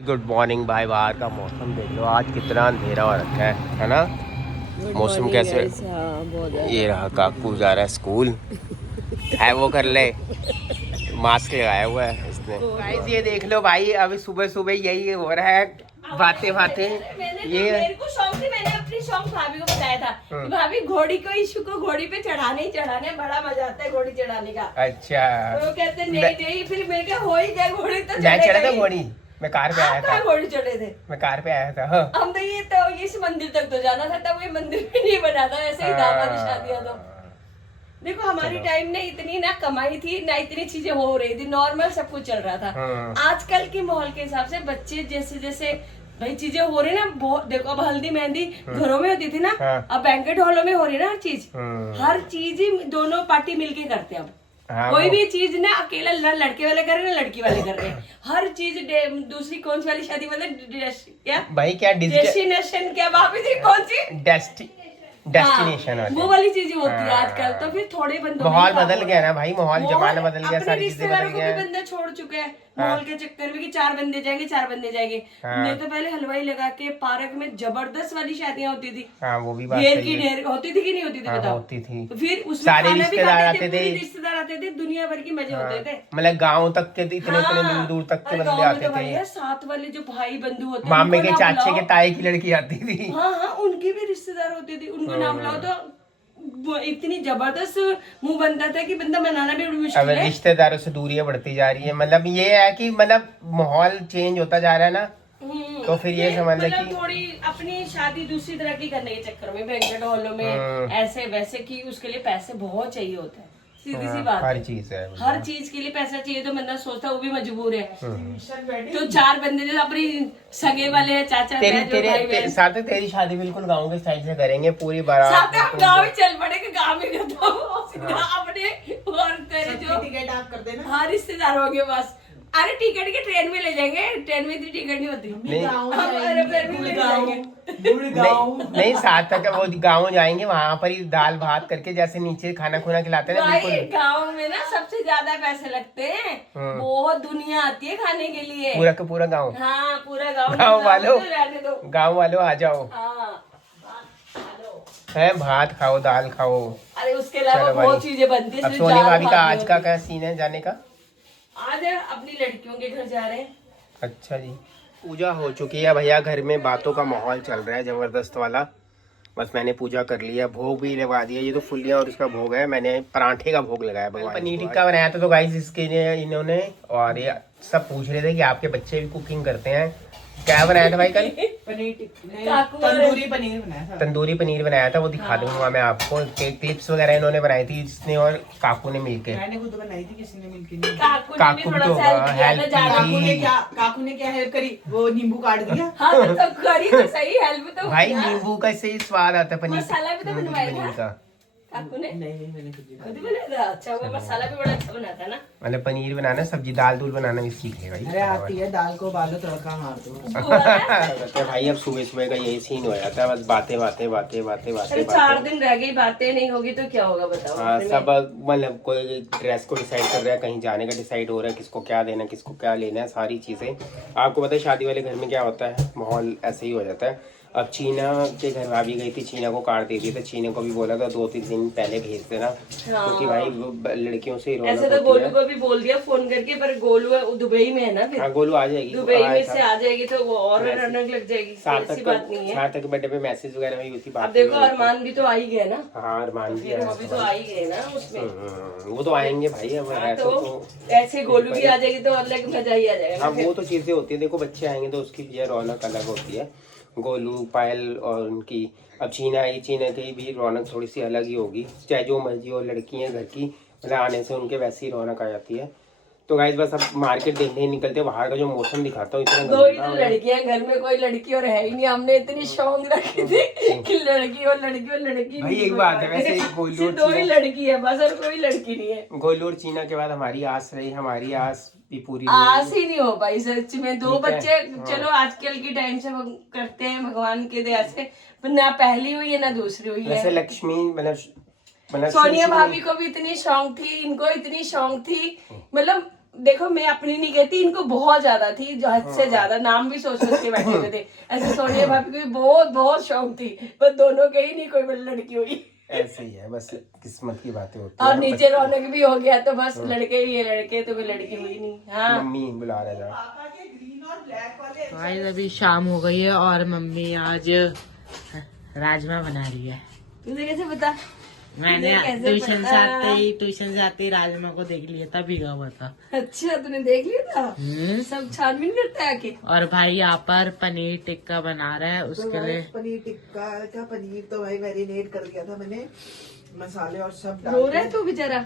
Good morning भाई। बाहर का मौसम देख लो, आज कितना अंधेरा हो रखा है ना। मौसम कैसे। ये रहा काकू जा रहा है स्कूल। है वो कर ले, मास्क लगाया हुआ है इसने। गाइस ये देख लो भाई, अभी सुबह सुबह यही हो रहा है, बातें बातें। ये मेरे को शौक थी, मैंने अपनी शौक भाभी को बताया था कि भाभी घोड़ी को इशू को घोड़ी पे चढ़ाने ही चढ़ाने, बड़ा मजा आता है घोड़ी चढ़ाने का। अच्छा तो वो कहते नहीं नहीं, फिर मैं क्या हो ही गया घोड़ी तो मैं चढ़ा था घोड़ी, मैं कार पे आया था। घोड़ी चढ़े थे, मैं कार पे आया था। हाँ। हम तो ये इस मंदिर तक तो जाना था, तब ये मंदिर भी नहीं बना था, ऐसे ही था हमारी शादियां। तो देखो हमारी टाइम ने इतनी ना कमाई थी ना इतनी चीजें हो रही थी, नॉर्मल सब कुछ चल रहा था। आजकल के माहौल के हिसाब से बच्चे जैसे जैसे भाई चीजें हो रही ना बहुत। देखो अब हल्दी मेहंदी घरों में होती थी ना, अब बैंकेट हॉलों में हो रही है ना हर चीज ही दोनों पार्टी मिलके करते हैं अब। कोई भी चीज ना अकेला लड़के वाले कर रहे हैं ना लड़की वाले कर रहे हैं, हर चीज। दूसरी कौन सी वाली शादी मतलब क्या भाई क्या डेस्टिनेशन क्या वापस थी कौन सी डेस्टिनेशन वो वाली चीजें होती है आजकल। तो फिर थोड़े बंदों माहौल बदल गया ना भाई, माहौल जमाना बदल गया, अपने सारी चीजें बदल रिश्तेदारों को भी गया। बंदा छोड़ चुके हैं माहौल के चक्कर में कि 4 बंदे जाएंगे 4 बंदे जाएंगे। नहीं तो पहले हलवाई लगा के पार्क में जबरदस्त वाली शादियां होती थी। हाँ वो भी बात ढेर की ढेर होती थी कि नहीं होती थी बताओ। होती थी। तो फिर उसमें सारे खाना भी रिश्तेदार खाते आते थे, थे, पूरे रिश्तेदार आते थे, दुनिया भर की मजे होते थे। मतलब गाँव तक के इतने इतने दूर दूर तक के बंदे आते थे। साथ वाले जो भाई बंधु होते हैं, मामे के चाचे के ताए की लड़की आती थी। हाँ हाँ उनकी भी रिश्तेदार होती थी, उनको नाम लाओ तो वो इतनी जबरदस्त मुंह बनता था कि बंदा बनाना भी मुश्किल है। रिश्तेदारों से दूरियां बढ़ती जा रही है, मतलब ये है कि मतलब माहौल चेंज होता जा रहा है ना। तो फिर ये समझ ले कि थोड़ी अपनी शादी दूसरी तरह की करने के चक्कर में बैंकेट हॉलों में ऐसे वैसे की उसके लिए पैसे बहुत चाहिए होते हैं, सीधी सी बात हर है। चीज है, हर चीज के लिए पैसा चाहिए, तो बंदा सोचता है वो भी मजबूर है। तो 4 बंदे जो अपनी सगे वाले हैं, चाचा तेरी साथ तेरी शादी बिल्कुल गाँव के स्टाइल से करेंगे, पूरी बारात हम गाँव ही चल पड़े कि गाँव में अपने और तेरे जो टिकट आप कर देना। हाँ रिश्तेदारों के पास। अरे टिकट के ट्रेन में ले जाएंगे, ट्रेन में इतनी टिकट नहीं होती। नहीं साथ तक वो गाँव जाएंगे, वहाँ पर ही दाल भात करके जैसे नीचे खाना खुना खिलाते हैं ना, बिल्कुल। गाँव में ना सबसे ज्यादा पैसे लगते हैं, बहुत दुनिया आती है खाने के लिए, पूरा का पूरा गाँव। हाँ पूरा गाँव वालों आ जाओ। हाँ है भात खाओ, दाल खाओ। अरे उसके अलावा बहुत चीजें बनती है। अब सोनी भाभी का आज का क्या सीन है जाने का? आज अपनी लड़कियों के घर जा रहे हैं। अच्छा जी। पूजा हो चुकी है भैया, घर में बातों का माहौल चल रहा है जबरदस्त वाला। बस मैंने पूजा कर लिया, भोग भी लगा दिया। ये तो फुलिया और इसका भोग है, मैंने पराठे का भोग लगाया भगवान। पनीर टिक्का बनाया था तो गाइस इसके लिए इन्होंने, और ये सब पूछ रहे थे कि आपके बच्चे भी कुकिंग करते हैं। क्या बनाया था भाई कल? तंदूरी पनीर बनाया था। तंदूरी पनीर बनाया था, वो दिखा दूंगा मैं आपको। क्लिप्स वगैरह इन्होंने बनाई थी जिसने और काकू ने मिलके। मैंने खुद बनाई थी, किसी ने मिलके नहीं। काकू भी तो हेल्प काकू ने क्या हेल्प करी? वो नींबू काट दिया। हाँ तो करी तो सही हेल्प तो भाई, नींबू का सही स्वाद आता है पनीर, मसाला भी तो बनवाया था काकू ने। नहीं मैंने खुद खुद ही बनाया था। अच्छा वो मसाला भी बड़ा अच्छा बनाता है ना। मतलब पनीर बनाना, सब्जी दाल दूल बनाना भी सीख ले भाई। अरे आती है, दाल को उबालो, तड़का मार दो। तो भाई अब सुबह सुबह का यही सीन हो जाता है, बस बातें बातें बातें बातें बातें। 4 दिन रह गई, बातें नहीं होगी तो क्या होगा बताओ। हाँ सब मतलब कोई ड्रेस को डिसाइड कर रहा है, कहीं जाने का डिसाइड हो रहा है, किसको क्या देना किसको क्या लेना है, सारी चीजें। आपको पता है शादी वाले घर में क्या होता है, माहौल ऐसे ही हो जाता है। अब चीना के घर भाभी गई थी, चीना को कार्ड दे दिया था। चीना को भी बोला था 2-3 दिन पहले भेज देना, क्योंकि भाई लड़कियों से ही ऐसे तो गोलू को भी बोल दिया फोन करके, पर गोलू दुबई में है ना। फिर हाँ गोलू आ जाएगी, दुबई में से आ जाएगी तो वो और रौनक लग जाएगी। ऐसी बात नहीं है। सार्थक के बर्थडे पे मैसेज वगैरह में उसी बात। अब देखो अरमान भी तो आ ही गए ना। हाँ अरमान भी अभी तो आ ही गए ना उसमें। वो तो आएंगे भाई। अब तो ऐसे गोलू भी आ जाएगी तो अलग मजा ही आ जाएगा। हाँ वो तो चीजें होती है, देखो बच्चे आएंगे तो उसकी भी रौनक अलग होती है। गोलू पायल और उनकी, अब चीना आई, चीना की भी रौनक थोड़ी सी अलग ही होगी, चाहे जो मर्जी और लड़की हैं घर की, मतलब आने से उनके वैसी ही रौनक आ जाती है। तो गाइस बस अब मार्केट देखने निकलते, बाहर का जो मौसम दिखाता हूँ इतना दो ही तो लड़कियां घर में, कोई लड़की और है ही नहीं। हमने इतनी शौक रखी थी कि लड़की और लड़की और लड़की। भाई एक बात है वैसे, गोलू दो ही लड़की है बस, और कोई लड़की नहीं है। गोलू और चीना के बाद हमारी आस रही, हमारी आस भी पूरी आस ही नहीं हो पाई सच में। 2 बच्चे चलो आजकल की टाइम से करते हैं भगवान के दया से, पर ना पहली हुई है ना दूसरी हुई है। वैसे लक्ष्मी मतलब सोनिया भाभी को भी इतनी शौक थी, इनको इतनी शौक थी, मतलब देखो मैं अपनी नहीं कहती, इनको बहुत ज्यादा थी, जो हद से ज्यादा, नाम भी सोच सोच के बैठे हुए थे। ऐसे सोनिया भाभी को भी बहुत बहुत शौक थी, पर दोनों के ही नहीं कोई लड़की हुई। ऐसे ही है, बस किस्मत की बातें होती और है। नीचे रौनक भी हो गया, तो बस लड़के ही है, लड़के तो कोई लड़की हुई नहीं। हाँ मम्मी बुला रहा था। पापा के ग्रीन और ब्लैक वाले भाई अभी शाम हो गई है और मम्मी आज राजमा बना रही है। तुझे कैसे पता? मैंने तुझे कैसे ट्यूशन पता? से आते ही राजमा को देख लिया था, भीगा हुआ था। अच्छा तूने देख लिया था? सब छानबीन करता है आके। और भाई यहाँ पर पनीर टिक्का बना रहा है, तो उसके लिए पनीर टिक्का का पनीर तो भाई मैरिनेट कर दिया था मैंने, मसाले और सब डाल रो के। रहा है तू बेचारा,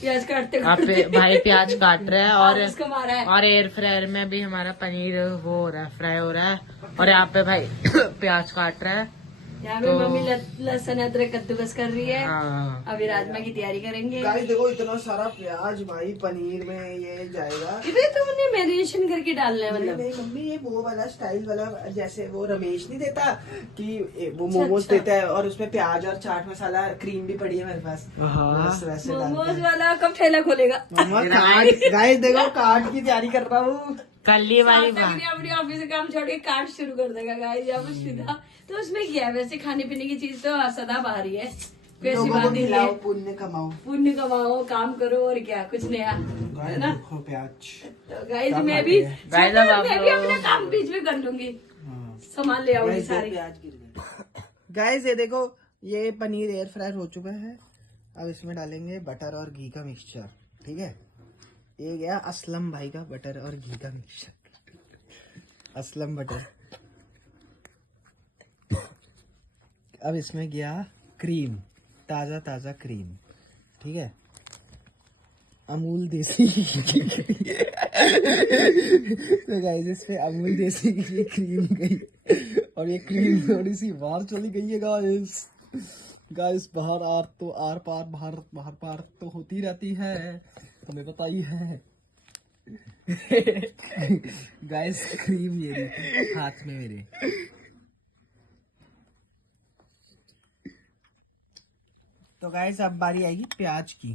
प्याज काटते आप भाई प्याज काट रहा है और उसको मारा है। और एयर फ्रायर में भी हमारा पनीर वो हो रहा है, फ्राई हो रहा है। और यहाँ पे भाई प्याज काट रहा है। यहाँ पे मम्मी लहसुन अदरक कद्दूकस कर रही है। हाँ अभी राजमा की तैयारी करेंगे। गाइस देखो इतना सारा प्याज भाई पनीर में ये जाएगा। इधर तुमने मैरिनेशन करके डालना है नहीं मतलब? नहीं मम्मी, ये वो वाला स्टाइल वाला, जैसे वो रमेश नहीं देता कि वो अच्छा, मोमोज अच्छा। देता है और उसमें प्याज और चाट मसाला, क्रीम भी पड़ी है मेरे पास। हाँ। बस वैसे डाल मोमोज वाला कब ठेला खोलेगा? गाइस देखो कार्ड की तैयारी कर रहा हूँ। कल ही वाली सार्थक बात। ने अपनी ऑफिस से काम छोड़ के कार्ड शुरू कर देगा गाइस यहाँ पे सीधा। तो उसमें क्या है, वैसे खाने पीने की चीज तो सदा बाहरी है, कोई ऐसी लोगों को बात नहीं खिलाओ, है। पुण्य कमाओ। पुण्य कमाओ, काम करो और क्या, कुछ नया है गाइस ना? देखो प्याज। तो गाइस मैं भी गाइस, अब आप मैं भी अपना काम बीच में कर लूंगी, सामान ले आऊंगी सारी। प्याज गिर गए। गाइस ये देखो, ये पनीर एयर फ्रायर हो चुका है। अब इसमें डालेंगे बटर और घी का मिक्सचर। ठीक है, ये गया असलम भाई का बटर और घी का मिक्सचर। असलम बटर। अब इसमें गया क्रीम, ताजा ताजा क्रीम। ठीक है, अमूल देसी तो गाइस इसमें अमूल देसी की क्रीम गई और ये क्रीम थोड़ी सी बाहर चली गई है गाइस। गाइस बाहर आर तो आर पार बाहर बाहर पार तो होती रहती है, तुम्हें पता ही है। गाइस क्रीम ये रही हाथ में मेरे। तो गाइस अब बारी आएगी प्याज की।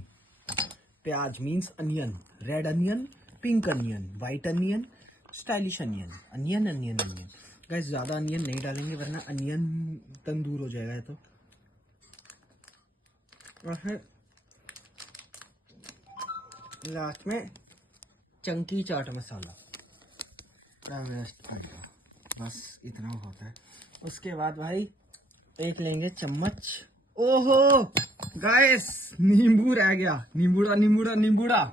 प्याज means onion, red onion, pink onion, white onion, stylish onion, onion onion onion. Guys ज्यादा अनियन नहीं डालेंगे वरना अनियन तंदूर हो जाएगा। ये तो और फिर लास्ट में चंकी चाट मसाला, बस इतना होता है। उसके बाद भाई एक लेंगे चम्मच। ओहो गाइस नींबू रह गया, नींबूड़ा नींबूड़ा नींबूड़ा,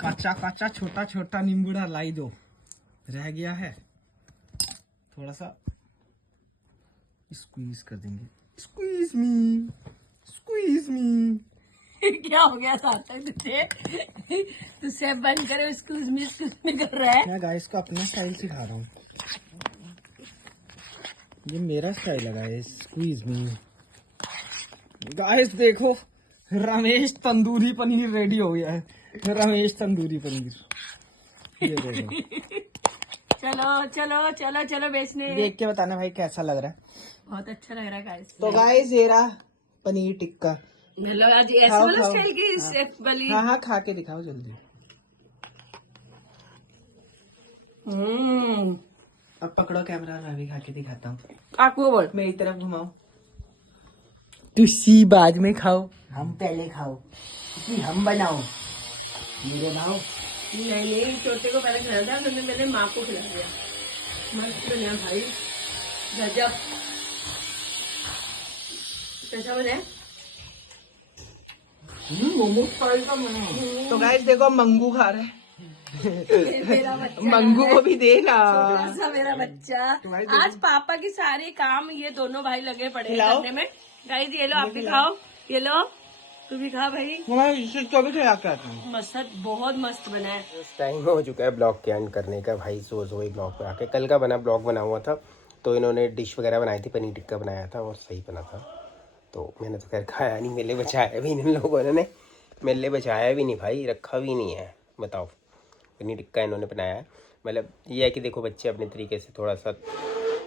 कच्चा कच्चा छोटा छोटा नींबूड़ा लाई दो, रह गया है। थोड़ा सा स्क्वीज कर देंगे। स्क्वीज मी, स्क्वीज मी। क्या हो गया सार्थक तुझे? तू सेब बंद करे, एक्सक्यूज मी कर रहा है। मैं गाइस को अपना स्टाइल सिखा रहा हूँ, ये मेरा स्टाइल है गाइस। स्क्वीज मी। गाइस देखो रमेश तंदूरी पनीर रेडी हो गया है। रमेश तंदूरी पनीर, ये देखो। चलो चलो चलो चलो बेचने। देख के बताना भाई कैसा लग रहा है। बहुत अच्छा लग रहा है गाइस। तो गाइस ये रहा पनीर टिक्का। मतलब आज ऐसे खाओ, वाला खाओ। स्टाइल की सेफ वाली। हाँ हाँ खा के दिखाओ जल्दी। अब पकड़ो कैमरा, मैं भी खा के दिखाता हूँ। आपको बोल। मेरी तरफ घुमाओ। तुसी बाद में खाओ, हम पहले खाओ कि हम बनाओ, मेरे बनाओ। नहीं नहीं, छोटे को पहले खिलाया था, मैंने मेरे माँ को खिला दिया। मस्त बना भाई, गजब। कैसा बना? मोमो स्टाइल का बना। तो गाइस देखो मंगू खा रहे हैं। मेरा बच्चा मंगू को भी देना। छोटा सा मेरा बच्चा। आज पापा के सारे काम ये दोनों भाई लगे पड़े हैं खिलाओ। करने में। गाइस ये लो, आप भी खाओ। ये लो, तू भी खा भाई। मैं इसे कभी खिला के आता हूँ। मस्त, बहुत मस्त बना है। टाइम हो चुका है ब्लॉग के एंड करने का भाई। सो ही ब्लॉग पे आके कल का बना ब्लॉग बना हुआ था, तो इन्होंने डिश वगैरह बनाई थी, पनीर टिक्का बनाया था और सही बना था। तो मैंने तो खैर खाया नहीं, मेरे लिए बचाया भी नहीं इन लोगों ने, मेरे लिए बचाया भी नहीं भाई, रखा भी नहीं है। बताओ, पनीर टिक्का इन्होंने बनाया है। मतलब ये है कि देखो बच्चे अपने तरीके से थोड़ा सा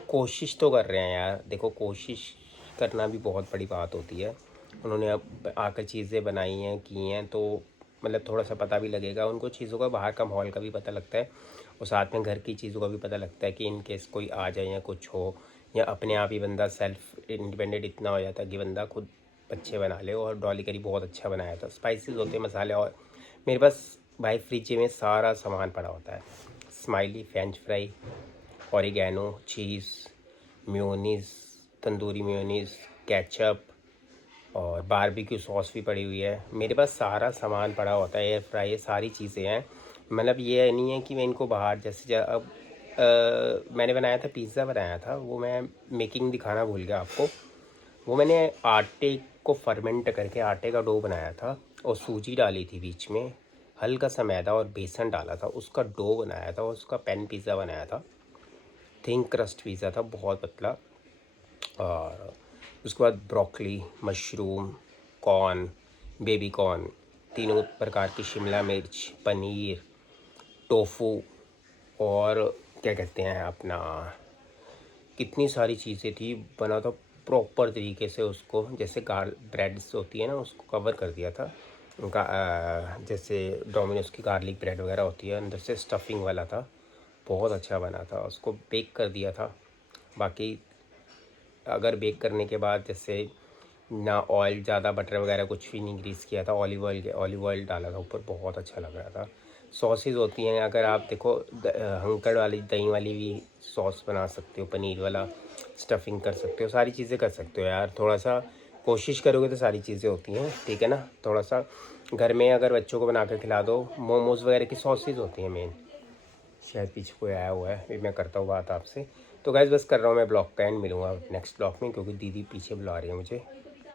कोशिश तो कर रहे हैं यार। देखो कोशिश करना भी बहुत बड़ी बात होती है। उन्होंने अब आकर चीज़ें बनाई हैं, की हैं, तो मतलब थोड़ा सा पता भी लगेगा उनको चीज़ों का, बाहर का माहौल का भी पता लगता है और साथ में घर की चीज़ों का भी पता लगता है कि इन केस कोई आ जाए या कुछ हो, या अपने आप ही बंदा सेल्फ इंडिपेंडेंट इतना हो जाता है कि बंदा खुद अच्छे बना ले। और डॉली करी बहुत अच्छा बनाया था, स्पाइसेस होते हैं मसाले। और मेरे पास भाई फ्रिज में सारा सामान पड़ा होता है, स्माइली, फ्रेंच फ्राई, ओरिगैनो, चीज़, मेयोनीज़, तंदूरी मेयोनीज़, केचप और बारबेक्यू सॉस भी पड़ी हुई है। मेरे पास सारा सामान पड़ा होता है, एयर फ्राई, ये सारी चीज़ें हैं। मतलब ये नहीं है कि मैं इनको बाहर जैसे अब मैंने बनाया था, पिज़्ज़ा बनाया था, वो मैं मेकिंग दिखाना भूल गया आपको। वो मैंने आटे को फर्मेंट करके आटे का डो बनाया था और सूजी डाली थी बीच में, हल्का सा मैदा और बेसन डाला था, उसका डो बनाया था और उसका पैन पिज़्ज़ा बनाया था। थिंक क्रस्ट पिज़्ज़ा था, बहुत पतला। और उसके बाद broccoli, mushroom, corn, baby corn, तीनों प्रकार की शिमला मिर्च, पनीर, टोफू और क्या कहते हैं अपना, कितनी सारी चीज़ें थी। बना था प्रॉपर तरीके से, उसको जैसे ब्रेड्स होती है ना, उसको कवर कर दिया था उनका, जैसे डोमिनोज की गार्लिक ब्रेड वगैरह होती है, अंदर से स्टफिंग वाला था, बहुत अच्छा बना था। उसको बेक कर दिया था। बाकी अगर बेक करने के बाद जैसे ना ऑयल ज़्यादा, बटर वगैरह कुछ भी नहीं ग्रीस किया था, ऑलिव ऑयल डाला था ऊपर, बहुत अच्छा लग रहा था। सॉसेज होती हैं, अगर आप देखो हंकड़ वाली दही वाली भी सॉस बना सकते हो, पनीर वाला स्टफिंग कर सकते हो, सारी चीज़ें कर सकते हो यार। थोड़ा सा कोशिश करोगे तो सारी चीज़ें होती हैं, ठीक है ना। थोड़ा सा घर में अगर बच्चों को बना कर खिला दो, मोमोज़ वगैरह की सॉसेज होती हैं मेन। शायद पीछे कोई आया हुआ है, फिर मैं करता हूँ बात आपसे। तो गाइस बस कर रहा हूँ मैं ब्लॉग का एंड, मिलूँगा नेक्स्ट ब्लॉग में, क्योंकि दीदी पीछे बुला रही है मुझे।